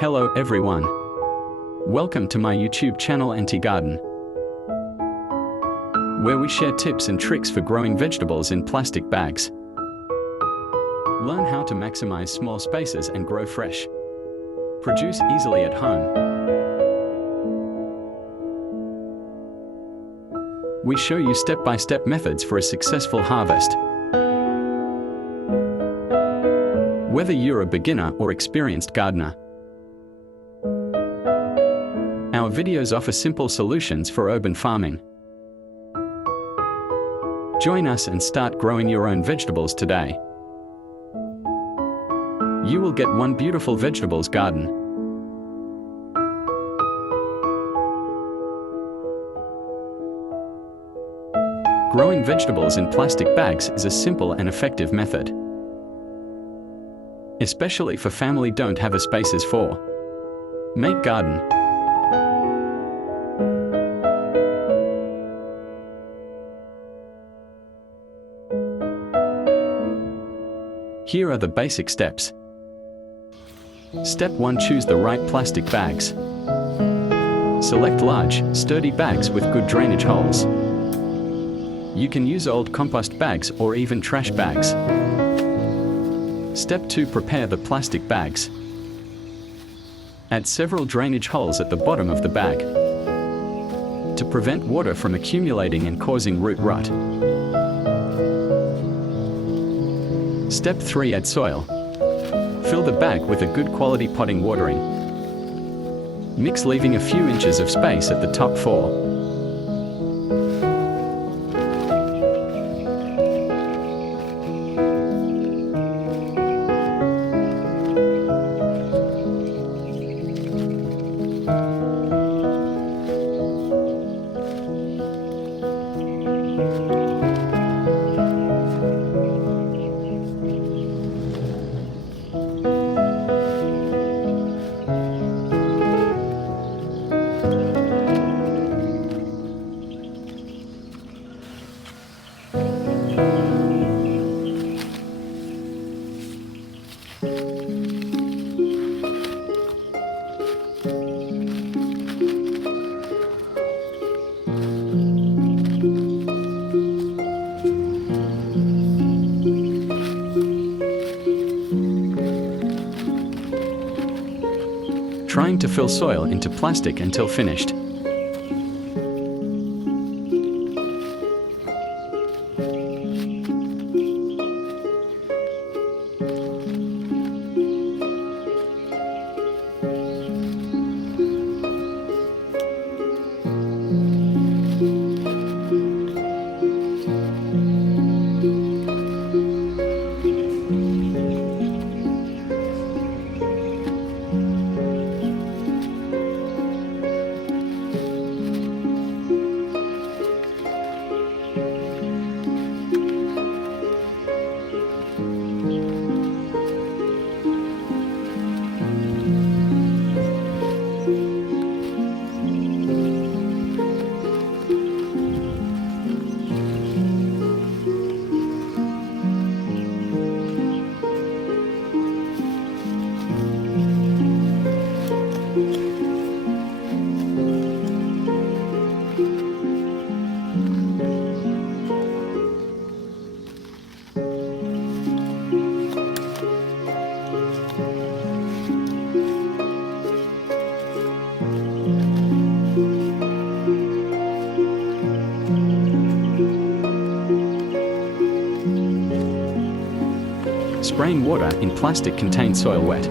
Hello everyone. Welcome to my YouTube channel NhenTherm, where we share tips and tricks for growing vegetables in plastic bags. Learn how to maximize small spaces and grow fresh. Produce easily at home. We show you step-by-step methods for a successful harvest. Whether you're a beginner or experienced gardener, our videos offer simple solutions for urban farming. Join us and start growing your own vegetables today. You will get one beautiful vegetables garden. Growing vegetables in plastic bags is a simple and effective method, especially for family don't have a spaces for. Make garden. Here are the basic steps. Step 1. Choose the right plastic bags. Select large, sturdy bags with good drainage holes. You can use old compost bags or even trash bags. Step 2. Prepare the plastic bags. Add several drainage holes at the bottom of the bag to prevent water from accumulating and causing root rot. Step 3. Add soil. Fill the bag with a good quality potting watering. Mix, leaving a few inches of space at the top for. Trying to fill soil into plastic until finished. Spraying water in plastic contains soil wet.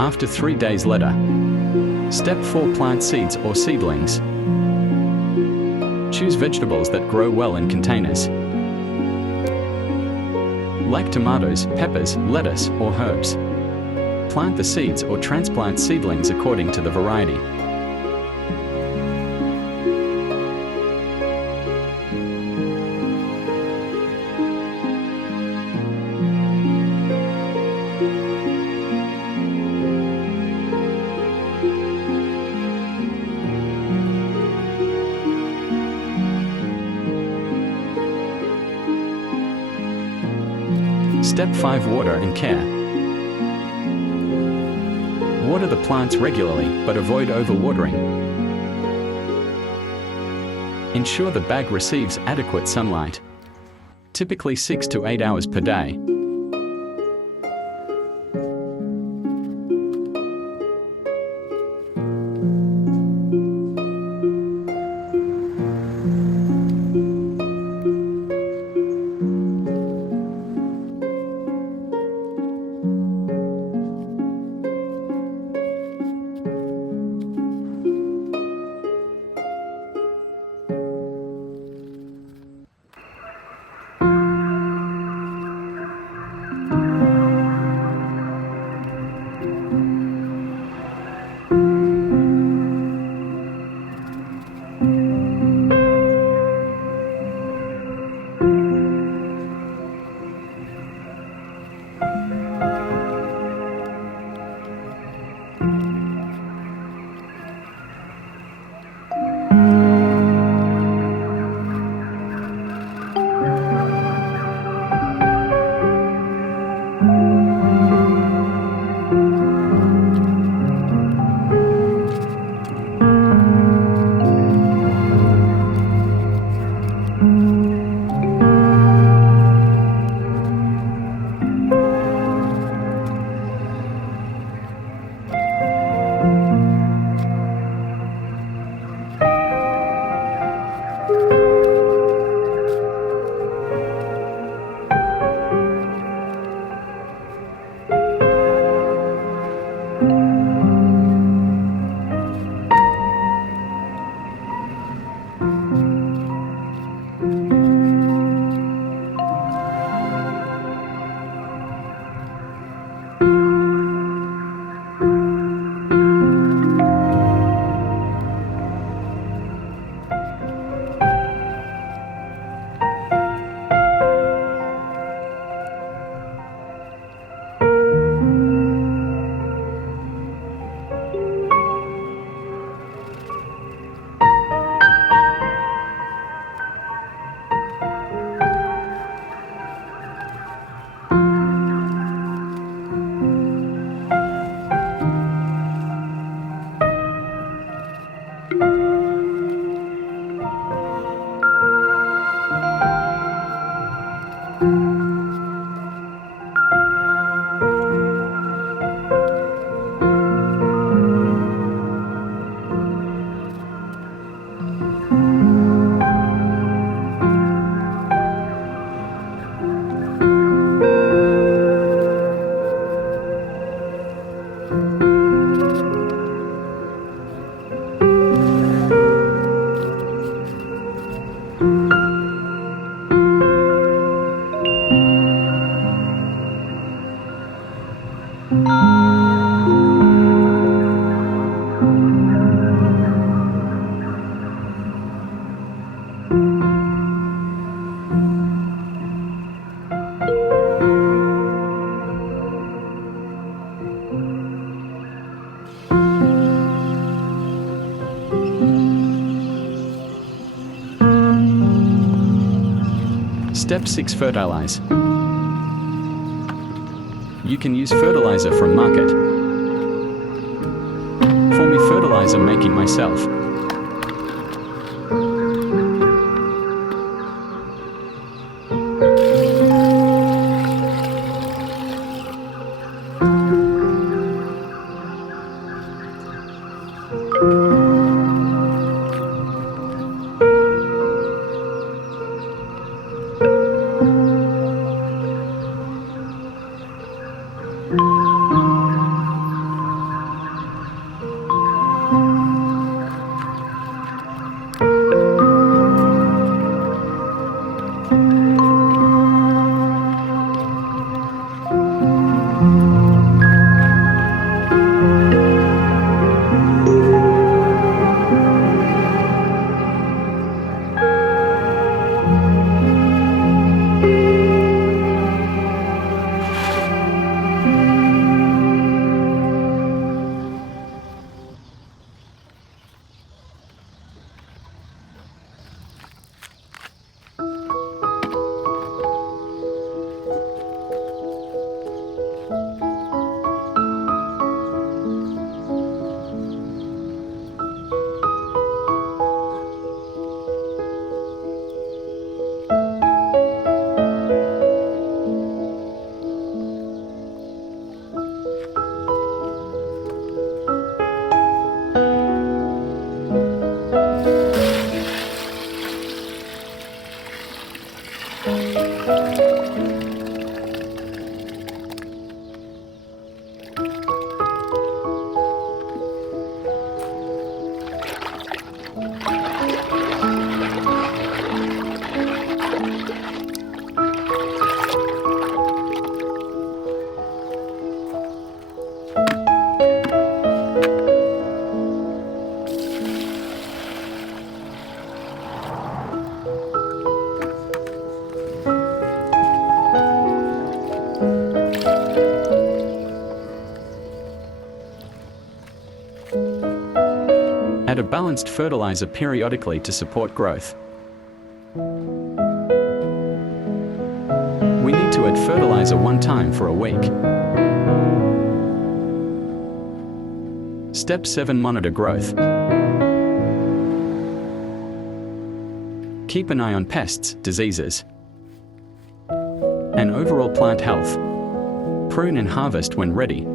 After 3 days later, Step 4. Plant seeds or seedlings. Choose vegetables that grow well in containers, like tomatoes, peppers, lettuce, or herbs. Plant the seeds or transplant seedlings according to the variety. Step 5. Water and care. Water the plants regularly, but avoid overwatering. Ensure the bag receives adequate sunlight, typically 6 to 8 hours per day. Step 6. Fertilize. You can use fertilizer from market. For me, fertilizer making myself. Add a balanced fertilizer periodically to support growth. We need to add fertilizer one time for a week. Step 7. Monitor growth. Keep an eye on pests, diseases, and overall plant health. Prune and harvest when ready.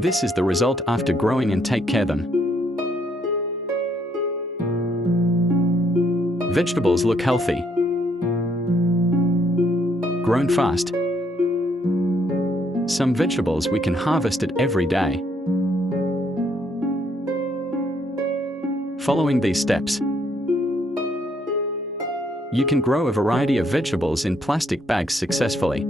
This is the result after growing and take care them. Vegetables look healthy, grown fast. Some vegetables we can harvest it every day. Following these steps, you can grow a variety of vegetables in plastic bags successfully.